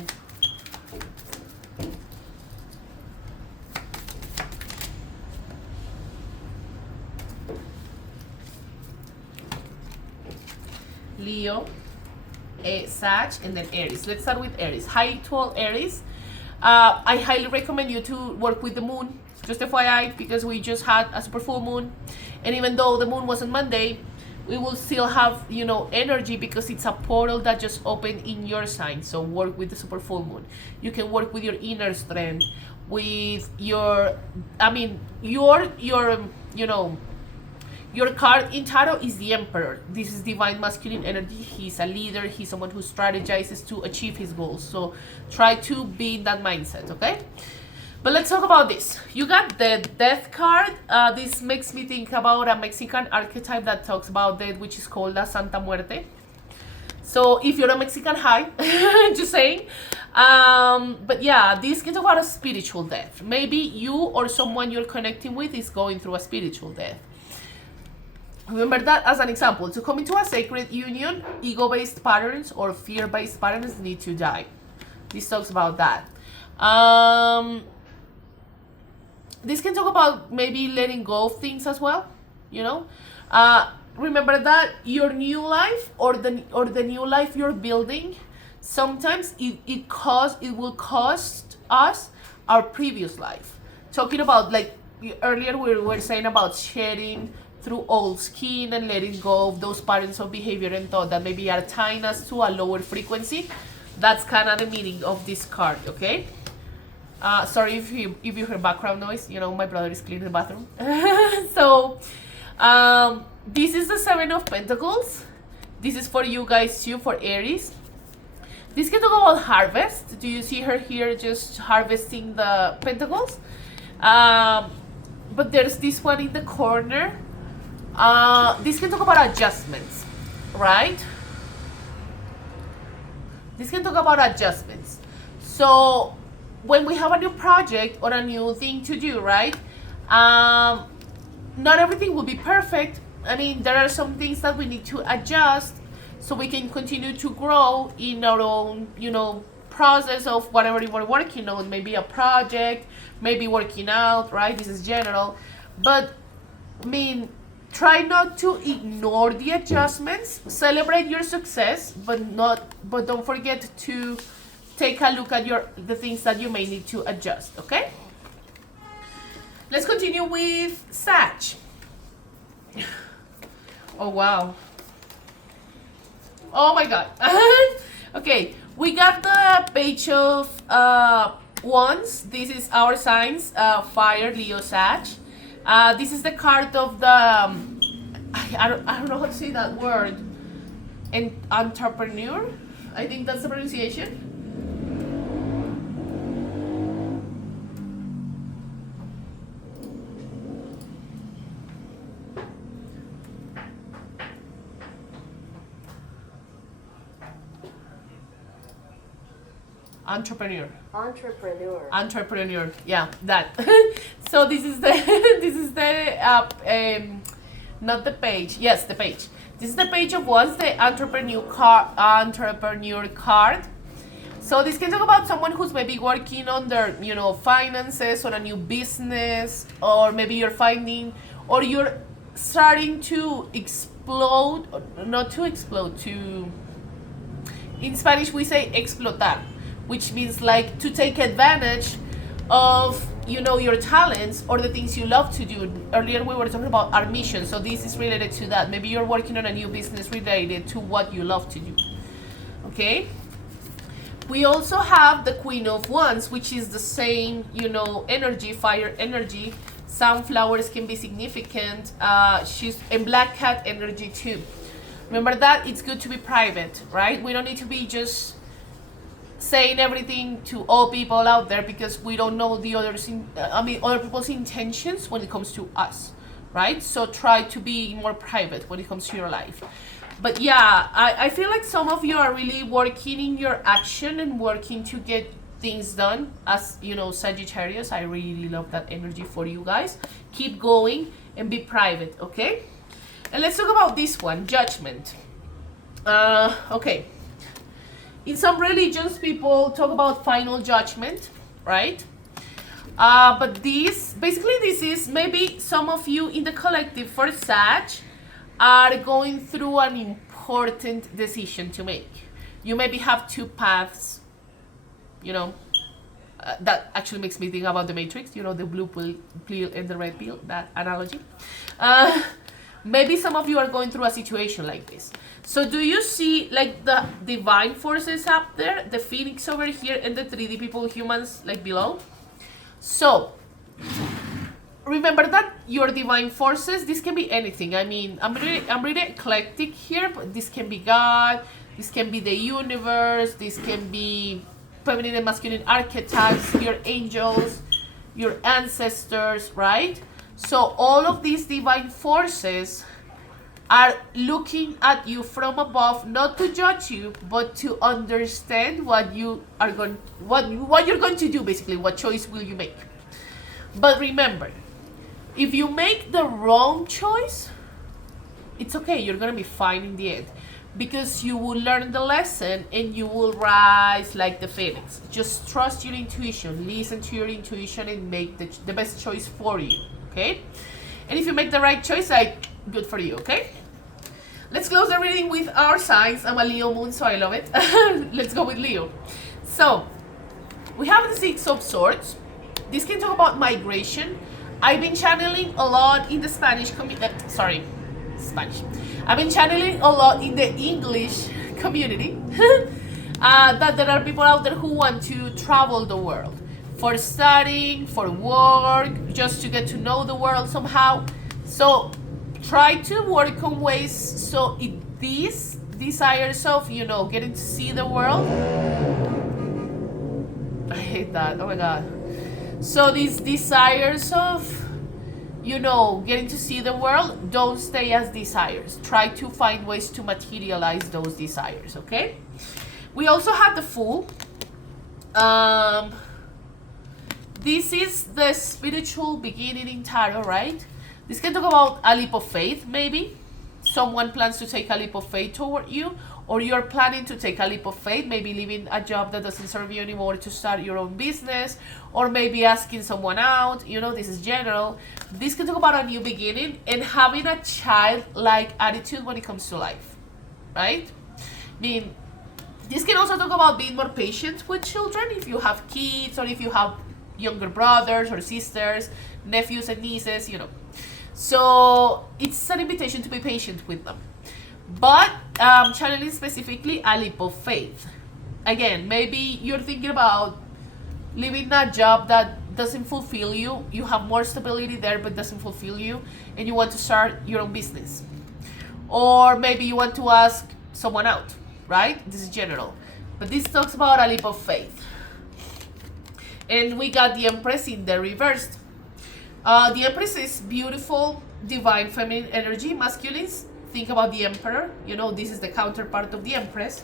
Leo, Sag, and then Aries. Let's start with Aries. Hi to all Aries. I highly recommend you to work with the moon, just FYI, because we just had a super full moon, and even though the moon was on Monday, we will still have, you know, energy because it's a portal that just opened in your sign. So work with the super full moon. You can work with your inner strength, with your, I mean, your you know, your card in tarot is the Emperor. This is divine masculine energy. He's a leader. He's someone who strategizes to achieve his goals. So try to be in that mindset, okay? But let's talk about this. You got the Death card. This makes me think about a Mexican archetype that talks about death, which is called la Santa Muerte. So if you're a Mexican, hi, just saying. But yeah, this can talk about a spiritual death. Maybe you or someone you're connecting with is going through a spiritual death. Remember that as an example. To come into a sacred union, ego-based patterns or fear-based patterns need to die. This talks about that. This can talk about maybe letting go of things as well, you know. Remember that your new life or the new life you're building, sometimes it will cost us our previous life. Talking about, like earlier we were saying about shedding through old skin and letting go of those patterns of behavior and thought that maybe are tying us to a lower frequency. That's kind of the meaning of this card, okay? Sorry if you hear background noise, you know, my brother is cleaning the bathroom. So this is the Seven of Pentacles. This is for you guys too, for Aries. This can talk about harvest. Do you see her here just harvesting the pentacles? But there's this one in the corner. This can talk about adjustments, right? This can talk about adjustments. So when we have a new project or a new thing to do, right? Not everything will be perfect. I mean, there are some things that we need to adjust so we can continue to grow in our own, you know, process of whatever we're working on. Maybe a project, maybe working out, right? This is general. But, I mean, try not to ignore the adjustments. Celebrate your success, but don't forget to take a look at the things that you may need to adjust, okay? Let's continue with Sag. Oh, wow. Oh, my God. Okay, we got the Page of Wands. This is our signs, Fire, Leo, Sag. This is the card of the, I don't know how to say that word, entrepreneur. I think that's the pronunciation. Entrepreneur. Yeah, that. So this is the not the page. Yes, the page. This is the Page of Wands, the entrepreneur card. So this can talk about someone who's maybe working on their, you know, finances or a new business, or maybe you're finding, or you're starting to explode, not to explode, to, in Spanish we say explotar, which means like to take advantage of, you know, your talents or the things you love to do. Earlier we were talking about our mission, so this is related to that. Maybe you're working on a new business related to what you love to do, okay? We also have the Queen of Wands, which is the same, you know, energy, fire energy. Sunflowers can be significant. She's in Black Cat energy too. Remember that it's good to be private, right? We don't need to be just saying everything to all people out there because we don't know the other people's intentions when it comes to us, right? So try to be more private when it comes to your life. But yeah, I feel like some of you are really working in your action and working to get things done. As you know, Sagittarius, I really love that energy for you guys. Keep going and be private, okay? And let's talk about this one, judgment. Okay. In some religions, people talk about final judgment, right? But this is maybe some of you in the collective for Sag are going through an important decision to make. You maybe have two paths, you know. That actually makes me think about the Matrix, you know, the blue pill and the red pill, that analogy. Maybe some of you are going through a situation like this. So do you see like the divine forces up there, the phoenix over here, and the 3D people, humans, like below? So remember that your divine forces, this can be anything. I mean, I'm really eclectic here, but this can be God, this can be the universe, this can be feminine and masculine archetypes, your angels, your ancestors, right? So all of these divine forces are looking at you from above, not to judge you, but to understand what you are going, what you're going to do, basically, what choice will you make. But remember, if you make the wrong choice, it's okay, you're gonna be fine in the end, because you will learn the lesson and you will rise like the phoenix. Just trust your intuition, listen to your intuition, and make the best choice for you, okay? And if you make the right choice, like, good for you, okay? Let's close the reading with our signs. I'm a Leo moon, so I love it. Let's go with Leo. So we have the Six of Swords. This can talk about migration. I've been channeling a lot in the Spanish Spanish. I've been channeling a lot in the English community. That there are people out there who want to travel the world for studying, for work, just to get to know the world somehow. So try to work on ways so these desires of, you know, getting to see the world. I hate that. Oh my god. So these desires of, you know, getting to see the world, don't stay as desires. Try to find ways to materialize those desires, okay? We also have the Fool. This is the spiritual beginning in tarot, right? This can talk about a leap of faith, maybe. Someone plans to take a leap of faith toward you, or you're planning to take a leap of faith, maybe leaving a job that doesn't serve you anymore to start your own business, or maybe asking someone out. You know, this is general. This can talk about a new beginning and having a childlike attitude when it comes to life, right? I mean, this can also talk about being more patient with children if you have kids, or if you have younger brothers or sisters, nephews and nieces, you know. So it's an invitation to be patient with them. But channeling specifically a leap of faith. Again, maybe you're thinking about leaving a job that doesn't fulfill you. You have more stability there, but doesn't fulfill you, and you want to start your own business. Or maybe you want to ask someone out, right? This is general. But this talks about a leap of faith. And we got the Empress in the reversed. The Empress is beautiful, divine feminine energy. Masculines, think about the Emperor. You know, this is the counterpart of the Empress.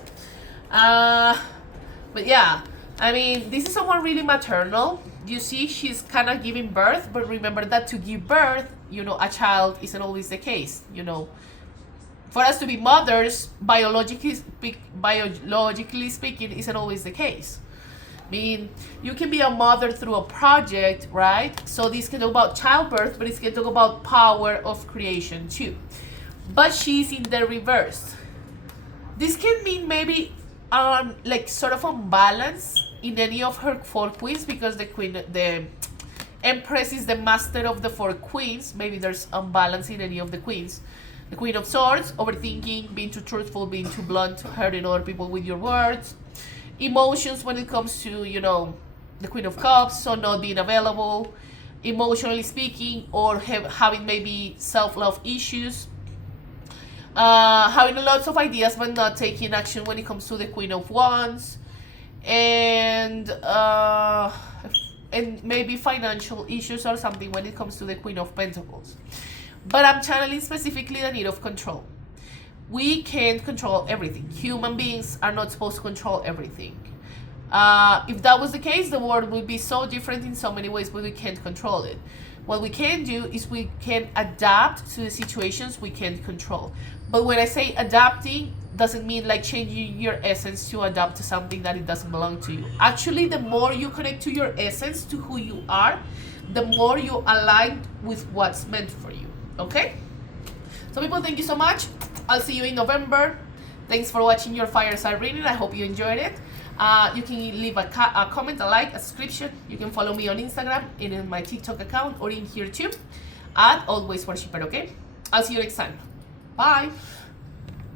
But yeah, I mean, this is someone really maternal. You see, she's kind of giving birth, but remember that to give birth, you know, a child isn't always the case. You know, for us to be mothers, biologically speaking, isn't always the case. I mean, you can be a mother through a project, right? So this can talk about childbirth, but it can talk about power of creation too. But she's in the reverse. This can mean maybe like sort of unbalance in any of her 4 queens, because the Empress is the master of the 4 queens. Maybe there's unbalance in any of the queens. The Queen of Swords, overthinking, being too truthful, being too blunt, hurting other people with your words. Emotions when it comes to, you know, the Queen of Cups, so not being available, emotionally speaking, or having maybe self-love issues. Having lots of ideas but not taking action when it comes to the Queen of Wands. and maybe financial issues or something when it comes to the Queen of Pentacles. But I'm channeling specifically the need of control. We can't control everything. Human beings are not supposed to control everything. If that was the case, the world would be so different in so many ways, but we can't control it. What we can do is we can adapt to the situations we can't control. But when I say adapting, doesn't mean like changing your essence to adapt to something that it doesn't belong to you. Actually, the more you connect to your essence, to who you are, the more you align with what's meant for you. Okay? So people, thank you so much. I'll see you in November. Thanks for watching your fire sign reading. I hope you enjoyed it. You can leave a comment, a like, a subscription. You can follow me on Instagram and in my TikTok account or in here too at Always Worshipper, okay? I'll see you next time. Bye.